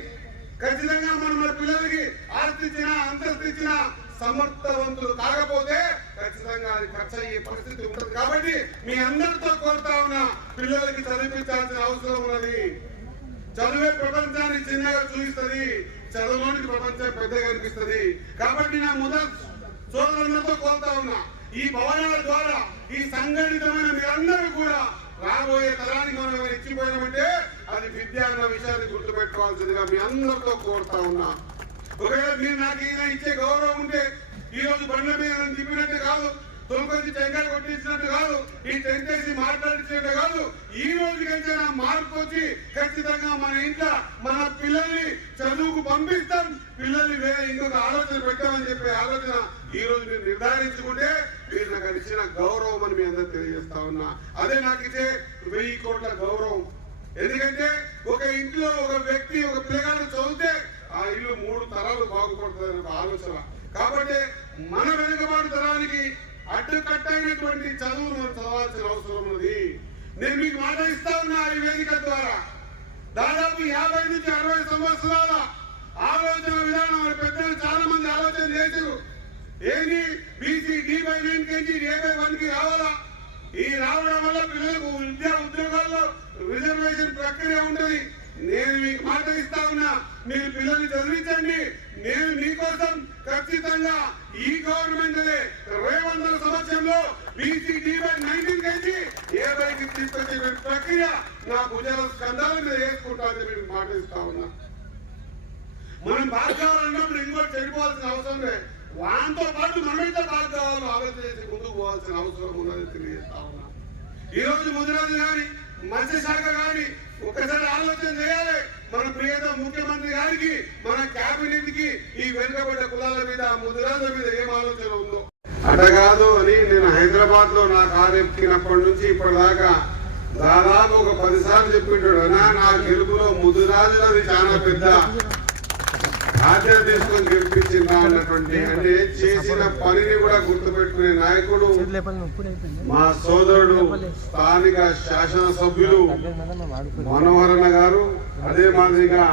ఖచ్చితంగా మనం మన పిల్లలకి ఆస్తి ఇచ్చినా, అంతస్తు ఇచ్చినా సమర్థవంతులు కాకపోతే ఖచ్చితంగా అది ఖర్చు అయ్యే పరిస్థితి ఉంటుంది. కాబట్టి మీ అందరితో కోరుతా ఉన్నా, పిల్లలకి చదివించాల్సిన అవసరం ఉన్నది. చదువే ప్రపంచాన్ని చిన్నగా చూపిస్తుంది, చదువులోనికి ప్రపంచం పెద్దగా అనిపిస్తుంది. కాబట్టి నా మొదటి సోదరులతో కోరుతా ఉన్నా, ఈ భవనాల ద్వారా ఈ సంఘటితమైన మీరందరూ కూడా రాబోయే తరానికి మనం ఇచ్చిపోయినామంటే అది విద్య అన్న విషయాన్ని గుర్తుపెట్టుకోవాల్సిందిగా మీ అందరితో కోరుతా ఉన్నా. ఒకవేళ మీరు నాకు ఏదైనా ఇచ్చే గౌరవం ఉంటే ఈ రోజు బండ్ల మీద తిప్పినట్టు కాదు, తొలకొచ్చి టెంకాయ కొట్టించినట్టు కాదు, ఈ టెంట్ వేసి మాట్లాడించినట్టు కాదు. ఈ రోజుకైతే నా మార్పు వచ్చి ఖచ్చితంగా మన ఇంట్లో మన పిల్లల్ని చదువుకు పంపిస్తాం, పిల్లల్ని వేరే ఇంకొక ఆలోచన పెట్టామని చెప్పే ఆలోచన ఈ రోజు మీరు నిర్ధారించుకుంటే మీరు నాకు ఇచ్చిన గౌరవం అని మీ అందరూ తెలియజేస్తా ఉన్నా. అదే నాకు ఇచ్చే 1000 కోట్ల గౌరవం. ఎందుకంటే ఒక ఇంట్లో ఒక వ్యక్తి ఒక పిల్లగాడు చదివితే ఆ ఇల్లు 3 తరాలు బాగుపడుతుంది ఒక ఆలోచన. కాబట్టి మన వెనుకబాటు తరానికి అడ్డుకట్టైనటువంటి చదువును మనం చదవాల్సిన అవసరం ఉంది. నేను మీకు మాట ఇస్తా ఉన్నా ఈ వేదిక ద్వారా. దాదాపు 50 నుంచి 60 సంవత్సరాల ఆలోచన విధానం మన పెద్దలు చాలా మంది ఆలోచన చేశారు. ఏంటి బీసీ D/9 నుంచి A/1 కి రావాలా? ఈ రావడం వల్ల పిల్లలకు విద్యా ఉద్యోగాల్లో రిజర్వేషన్ ప్రక్రియ ఉంటుంది. నేను మీకు మాట ఇస్తా ఉన్నా, మీరు పిల్లల్ని చదివించండి. నేను మీకోసం ఖచ్చితంగా ఈ గవర్నమెంట్ రేవంత్ సమక్షంలో బీసీ D/19 నుంచి A/1 తీసుకొచ్చే ప్రక్రియ నా భుజాల స్కంధాల మీద వేసుకుంటానని మీకు మాట ఇస్తా ఉన్నా. మనం బాగా కావాలన్నప్పుడు ఇంకోటి చెడిపోవాల్సిన అవసరం లేదు. వాటితో పాటు మనమైతే బాగా కావాలో ఆలోచన చేసి ముందుకు పోవాల్సిన అవసరం ఉన్నది తెలియజేస్తా ఉన్నా. ఈ రోజు ముదిరాజు గాని మత్స్యశాఖ గాని ఒకసారి ఆలోచన చేయాలి. మన ప్రియత ముఖ్యమంత్రి గారికి మన కేబినెట్ కి ఈ వెనుకబడ్డ కులాల మీద ముదిరాజుల మీద ఏం ఆలోచన ఉందో అటగాదు అని నేను హైదరాబాద్ లో నా కారు ఎక్కినప్పటి నుంచి ఇప్పటిదాకా దాదాపు ఒక 10 సార్లు చెప్పింటాడు. నా గెలుపులో ముదిరాజులది చాలా పెద్ద బాధ్యత తీసుకొని గెలిపించిందా అన్నటువంటి, అంటే చేసిన పనిని కూడా గుర్తుపెట్టుకునే నాయకుడు మా సోదరుడు స్థానిక శాసనసభ్యులు మనోహరన్న గారు. అదే మాదిరిగా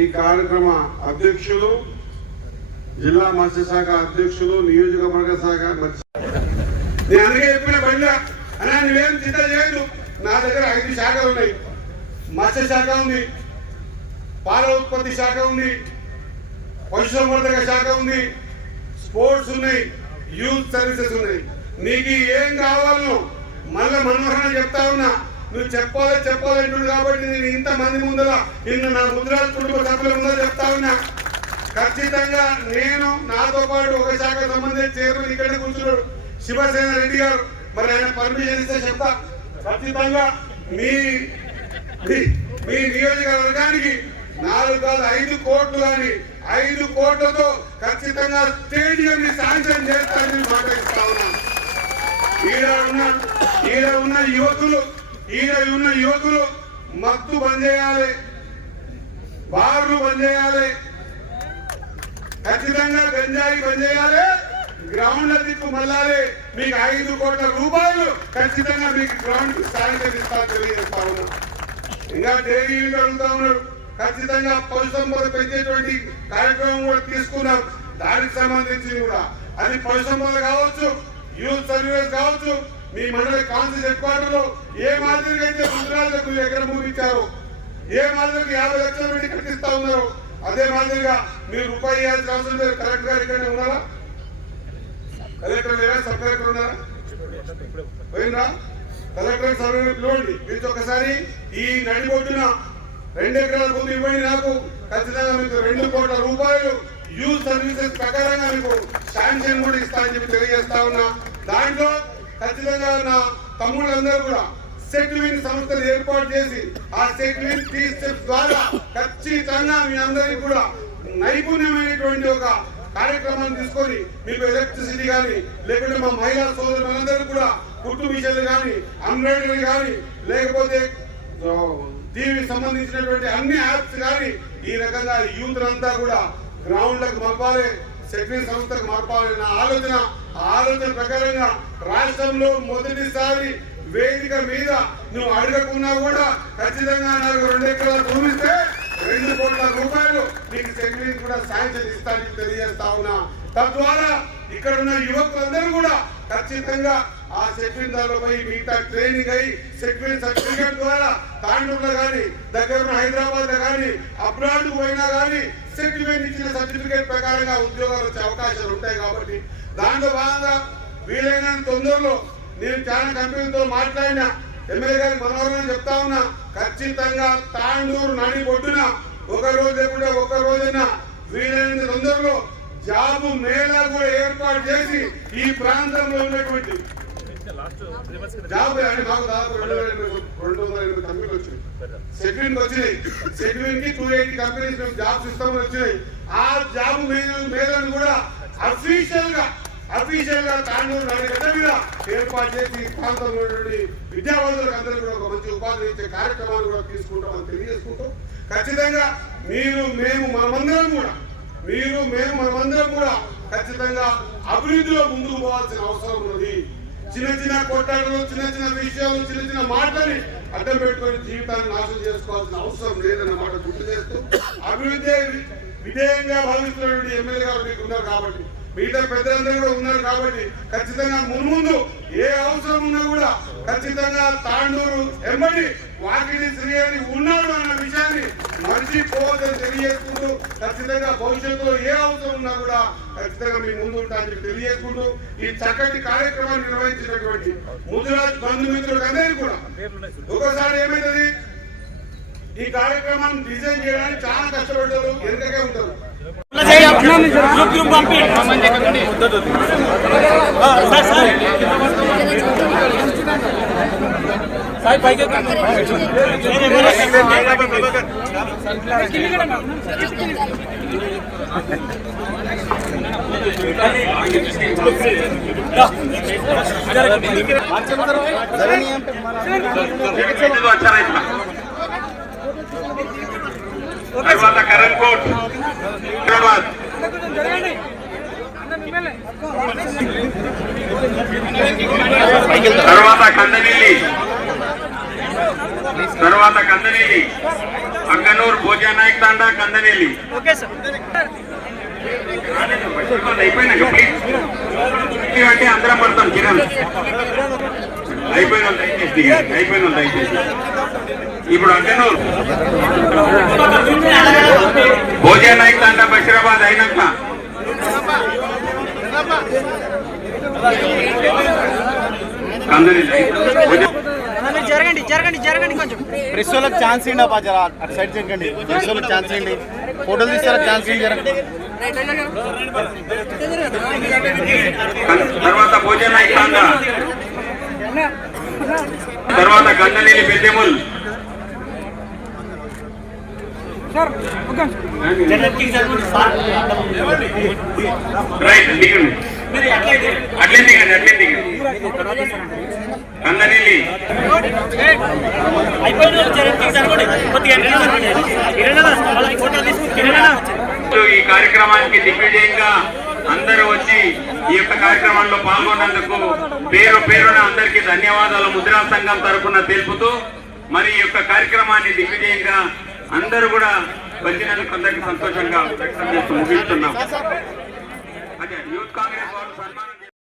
ఈ కార్యక్రమ అధ్యక్షులు, జిల్లా మత్స్యశాఖ అధ్యక్షులు, నియోజకవర్గ శాఖ నేను అందుకే చెప్పిన బండి అన్నా నువ్వేం చింత చేయదు. నా దగ్గర 5 శాఖలు ఉన్నాయి. మత్స్యశాఖ ఉంది, పాల ఉత్పత్తి శాఖ ఉంది, పశుసంవర్ధక శాఖ ఉంది, స్పోర్ట్స్ ఉన్నాయి, యూత్ సర్వీసెస్ ఉన్నాయి. నీకు ఏం కావాలను మళ్ళీ మనోహరణ చెప్తా ఉన్నా. నువ్వు చెప్పాలంటుడు కాబట్టి నేను ఇంతమంది ముందర నిన్ను నా ముద్రాల కుటుంబ సభ్యుల ముందర చెప్తా ఉన్నా. ఖచ్చితంగా నేను నాతో పాటు ఒక శాఖ సంబంధించిన చైర్మన్ ఇక్కడే కూర్చున్నాడు శివసేన రెడ్డి గారు. మరి ఆయన పర్మిషన్ ఇస్తే చెప్తా. ఖచ్చితంగా మీ నియోజకవర్గానికి 4 కాదు 5 కోట్లు కానీ 5 కోట్లతో ఖచ్చితంగా స్టేడియం ని శాంక్షన్ చేస్తానని మాట ఇస్తా ఉన్నాను. ఈడ ఉన్న యువకులు మత్తు బంద్ చేయాలి, బార్లు బంద్ చేయాలి, ఖచ్చితంగా గంజాయి బంద్ చేయాలి, గ్రౌండ్ల దిక్కు మళ్ళాలి. మీకు 5 కోట్ల రూపాయలు ఖచ్చితంగా మీకు గ్రౌండ్ శాంక్షన్ ఇస్తా తెలియజేస్తా ఉన్నా. ఇంకా డైరీలు అడుగుతా ఉన్నారు. ఖచ్చితంగా పశు సంపద పెంచేటువంటి కార్యక్రమం కూడా తీసుకున్నాం. దానికి సంబంధించి కూడా అది పశు సంపద కావచ్చు, యూత్ సర్వీస్ కావచ్చు, మీ మండలి కౌన్సిల్ హెడ్ క్వార్టర్ లో ఏ మాదిరిగా అయితే గుజరాత్లకు ఎకరం భూమి ఇచ్చారు, ఏ మాదిరిగా 50 లక్షల పెట్టి కట్టిస్తా ఉన్నారు, అదే మాదిరిగా మీరు రూపాయి ఇవ్వాల్సిన అవసరం లేదు. కలెక్టర్ గారు ఇక్కడనే ఉన్నారా? కలెక్టర్ లేదా? సబ్ కలెక్టర్ ఉన్నారా? పోయిందా? కలెక్టర్ సర్వే పిలవండి. మీరు ఒకసారి ఈ నడిబొడ్డున 2 ఎకరాల భూమి ఇవ్వండి. నాకు ఖచ్చితంగా మీకు 2 కోట్ల రూపాయలు యూత్ సర్వీసెస్ ప్రకారంగా మీకు శాంక్షన్ కూడా ఇస్తానని చెప్పి తెలియజేస్తా ఉన్నా. దాంట్లో ఖచ్చితంగా నా తమ్ముళ్ళందరూ కూడా సెటిల్మెంట్ సంస్థలు ఏర్పాటు చేసి ఆ సెటిల్మెంట్ 3 స్టెప్స్ ద్వారా ఖచ్చితంగా మీ అందరికీ కూడా నైపుణ్యమైనటువంటి ఒక కార్యక్రమాన్ని తీసుకొని మీకు ఎలక్ట్రిసిటీ కానీ లేకుంటే మా మహిళా సోదరులందరూ కూడా కుట్టు మిషన్లు కానీ ఎంబ్రాయిడరీ కానీ లేకపోతే టీవీ సంబంధించినటువంటి అన్ని యాప్స్ కానీ ఈ రకంగా యూత్ అంతా కూడా గ్రౌండ్లకు మలపాలి, సెటిల్మెంట్ సంస్థకు మలపాలి నా ఆలోచన ప్రకారంగా రాష్ట్రంలో మొదటిసారి వేదిక మీద నువ్వు అడగకున్నా కూడా ఖచ్చితంగా నాకు 2 ఎకరాల భూమి ఇస్తే 2 కోట్ల రూపాయలు నీకు సెటిల్మెంట్ కూడా శాంక్షన్ ఇస్తానని తెలియజేస్తా ఉన్నా. తద్వారా ఇక్కడ ఉన్న యువకులందరూ కూడా ఖచ్చితంగా ఆ సెటిల్మెంట్ దానిలో పోయి మిగతా ట్రైనింగ్ అయ్యి సెటిల్మెంట్ సర్టిఫికేట్ ద్వారా తాండూరులో కానీ దగ్గర హైదరాబాద్ లో కానీ అబ్రాడ్ పోయినా కానీ సెటిల్మెంట్ ఇచ్చిన సర్టిఫికేట్ ప్రకారంగా ఉద్యోగాలు వచ్చే అవకాశాలు ఉంటాయి. కాబట్టి దాంట్లో భాగంగా వీలైనంత తొందరలో నేను చాలా కంపెనీలతో మాట్లాడిన ఎమ్మెల్యే గారికి మనోహరం చెప్తా ఉన్నా. ఖచ్చితంగా తాండూరు నడి ఒడ్డున ఒక రోజు లేకుండా ఒక రోజైనా వీలైనంత తొందరలో జాబు మేళా కూడా ఏర్పాటు చేసి ఈ ప్రాంతంలో ఉన్నటువంటి జాబ్ అంటే మాకు దాదాపు 280 కంపెనీలు వచ్చినాయి. సెటిల్మెంట్ వచ్చినాయి. సెటిల్మెంట్ కి 280 కంపెనీస్ జాబ్స్ ఇస్తామని వచ్చినాయి. ఆ జాబ్ మేళను కూడా అఫీషియల్ గా అఫీషియల్ గా తాండూరు నడిగడ్డ మీద ఏర్పాటు చేసి ఈ ప్రాంతంలో విద్యావంతులకు అందరూ కూడా ఒక మంచి ఉపాధి ఇచ్చే కార్యక్రమాలు కూడా తీసుకుంటామని తెలియజేసుకుంటాం. ఖచ్చితంగా మేము మనమందరం కూడా ఖచ్చితంగా అభివృద్ధిలో ముందుకు పోవాల్సిన అవసరం ఉన్నది. చిన్న కొట్టాడలు, చిన్న విషయాలు, చిన్న మాటలని అడ్డం పెట్టుకొని జీవితాన్ని నాశనం చేసుకోవాల్సిన అవసరం లేదన్నమాట గుర్తు చేస్తూ, అభివృద్ధి విధేయంగా భావిస్తున్నటువంటి ఎమ్మెల్యే గారు మీకు ఉన్నారు కాబట్టి, మిగతా పెద్దలందరూ కూడా ఉన్నారు కాబట్టి ఖచ్చితంగా మున్ముందు ఏ అవసరం ఉన్నా కూడా ఖచ్చితంగా తాండూరు ఎంబడి వాకిటి శ్రీహరి ఉన్నాడు అన్న విషయాన్ని మర్చిపోవద్దని తెలియజేసుకుంటూ, ఖచ్చితంగా భవిష్యత్తులో ఏ అవసరం ఉన్నా కూడా ఖచ్చితంగా మీ ముందు ఉంటానని తెలియజేసుకుంటూ, ఈ చక్కటి కార్యక్రమాన్ని నిర్వహించినటువంటి ముదిరాజ్ బంధుమిత్రులకు అందరికీ కూడా ఒకసారి ఏమైతుంది, ఈ కార్యక్రమాన్ని డిజైన్ చేయడానికి చాలా కష్టపడ్డారు, వెనుకకే ఉంటారు. తర్వాత కరణ్కోట్, తర్వాత కందనేలి, అక్కనూరు భోజనాయక్ తాండా కందనేలి. అయిపోయినాక ప్లీజ్ అంటే అందరం పడతాం. కిరణ్ అయిపోయిన దయచేసి ఇప్పుడు అక్కనూరు భోజనాయక్ తాండా బషీరాబాద్ అయినాక జరగండి కొంచెం. ప్రెస్ వాళ్ళకి ఛాన్స్ ఇండి అబ్బా, జర అటు సైడ్ జరగండి. ప్రెస్ వాళ్ళకి ఛాన్స్ ఇండి, ఫోటోలు తీస్తారా ఛాన్స్ ఇండి జరగండి. తర్వాత భోజనాయక్ తాండా, తర్వాత గండనేలి పెద్దెముల్, రైట్ దిగండి, అట్లే దిగండి. కందనేలి ఈ కార్యక్రమానికి దిగ్విజయంగా అందరూ వచ్చి ఈ యొక్క కార్యక్రమంలో పాల్గొన్నందుకు పేరున అందరికీ ధన్యవాదాలు ముద్రా సంఘం తరఫున తెలుపుతూ, మరి ఈ యొక్క కార్యక్రమాన్ని దిగ్విజయంగా అందరూ కూడా వచ్చినందుకు అందరికీ సంతోషంగా వ్యక్తం చేస్తూ ముగిస్తున్నాం. అదే యూత్ కాంగ్రెస్ వాళ్ళు సన్మానం